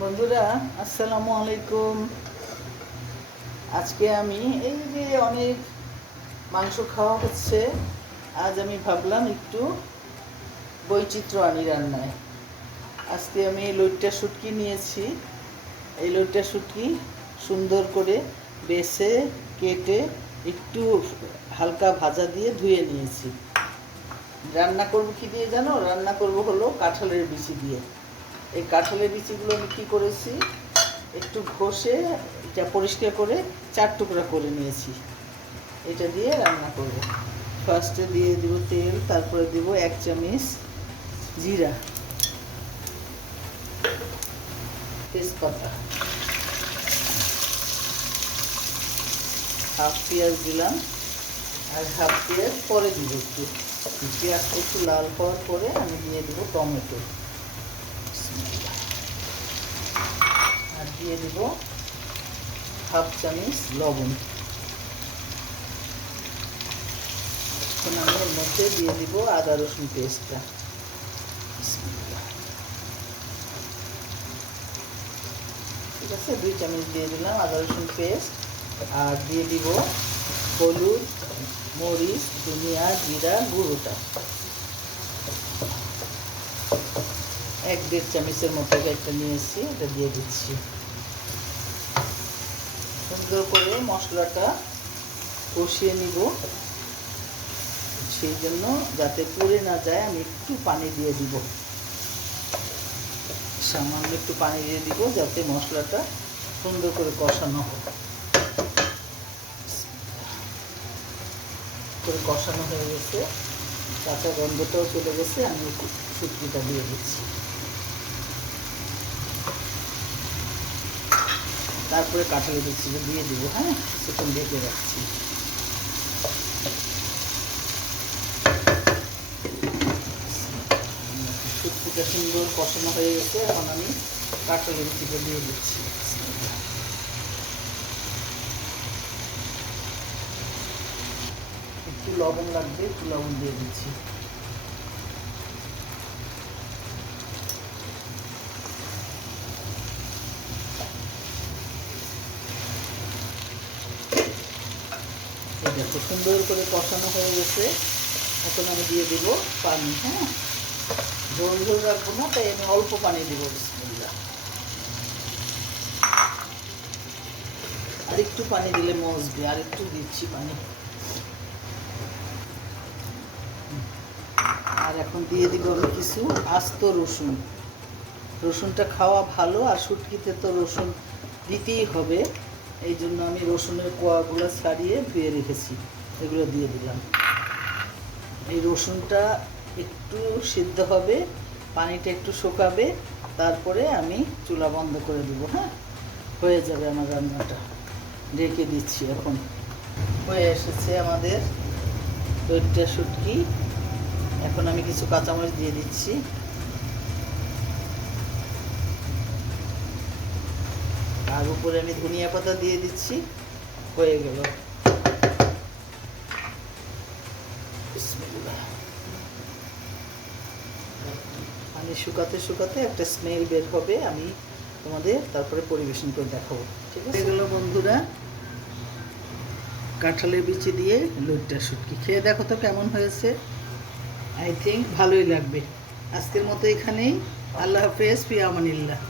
বন্ধুরা, আসসালামু আলাইকুম। আজকে আমি এই যে অনেক মাংস খাওয়া হচ্ছে, আজ আমি ভাবলাম একটু বৈচিত্র্য আনি রান্নায়। আজকে আমি লইট্টা শুটকি নিয়েছি। এই লইট্টা শুটকি সুন্দর করে বেছে কেটে একটু হালকা ভাজা দিয়ে ধুয়ে নিয়েছি। রান্না করব কি দিয়ে জানো? রান্না করব হলো কাঁঠালের বিচি দিয়ে। এই কাঁঠালের বিচিগুলো আমি কী করেছি, একটু ঘষে এটা পরিষ্কার করে 4 টুকরা করে নিয়েছি। এটা দিয়ে রান্না করব। ফার্স্টে দিয়ে দিব তেল, তারপরে দিব 1 চামচ জিরা, তেজপাতা, হাফ পেঁয়াজ দিলাম, আর হাফ পেঁয়াজ পরে দিব। একটু পেঁয়াজটা একটু লাল হওয়ার পরে আমি দিয়ে দেবো টমেটো, আর দিয়ে দেব হাফ চামচ লবণ। এখন আমি এর মধ্যে দিয়ে দিব আদা রসুন পেস্টটা। ঠিক আছে, 2 চামচ দিয়ে দিলাম আদা রসুন পেস্ট। আর দিয়ে দিব হলুদ, মরিচ, ধনিয়া, জিরা গুঁড়োটা 1-1.5 চামচের মতো একটা নিয়েছি, এটা দিয়ে দিচ্ছি। সুন্দর করে মশলাটা কষিয়ে নিব। সেই জন্য যাতে পুড়ে না যায় আমি একটু পানি দিয়ে দিব, সামান্য একটু পানি দিয়ে দিব, যাতে মশলাটা সুন্দর করে কষানো হয়। করে কষানো হয়ে গেছে, কাঁচা গন্ধটাও চলে গেছে। আমি একটু শুটকিটা দিয়ে দিচ্ছি, তারপরে কাঁঠালের বিচিটা দিয়ে দিব। হ্যাঁ, কিছুক্ষণ ঢেকে রাখছি। শুটকিটা সুন্দর কষানো হয়ে গেছে, এখন আমি কাঁঠালের বিচিটা দিয়ে দিচ্ছি। একটু লবণ লাগবে, একটু লবণ দিয়ে দিচ্ছি। দেখো সুন্দর করে কষানো হয়ে গেছে, এখন আমি দিয়ে দিব পানি। হ্যাঁ, ঝোল ঝোল রাখবো না, তাই আমি অল্প পানি দিব। বিসমিল্লাহ। আর একটু পানি দিলে মজবে, আর একটু দিচ্ছি পানি। আর এখন দিয়ে দিব আমি কিছু আস্ত রসুন। রসুনটা খাওয়া ভালো, আর শুটকিতে তো রসুন দিতেই হবে। এই জন্য আমি রসুনের কোয়াগুলো ছাড়িয়ে ধুয়ে রেখেছি, এগুলো দিয়ে দিলাম। এই রসুনটা একটু সিদ্ধ হবে, পানিটা একটু শুকাবে, তারপরে আমি চুলা বন্ধ করে দিব। হ্যাঁ, হয়ে যাবে আমার রান্নাটা। ঢেকে দিচ্ছি। এখন হয়ে এসেছে আমাদের লইট্টা শুটকি। এখন আমি কিছু কাঁচামরিচ দিয়ে দিচ্ছি, আর উপরে আমি ধনিয়া পাতা দিয়ে দিচ্ছি। হয়ে গেল। পানি শুকাতে শুকাতে একটা স্মেল বের হবে, আমি তোমাদের তারপরে পরিবেশন করে দেখাবো। ঠিক আছে, এগুলো বন্ধুরা কাঁঠালের বিচি দিয়ে লইট্টা শুটকি খেয়ে দেখো তো কেমন হয়েছে। আই থিঙ্ক ভালোই লাগবে। আজকের মতো এখানেই। আল্লাহ হাফেজ, ফি আমানিল্লাহ।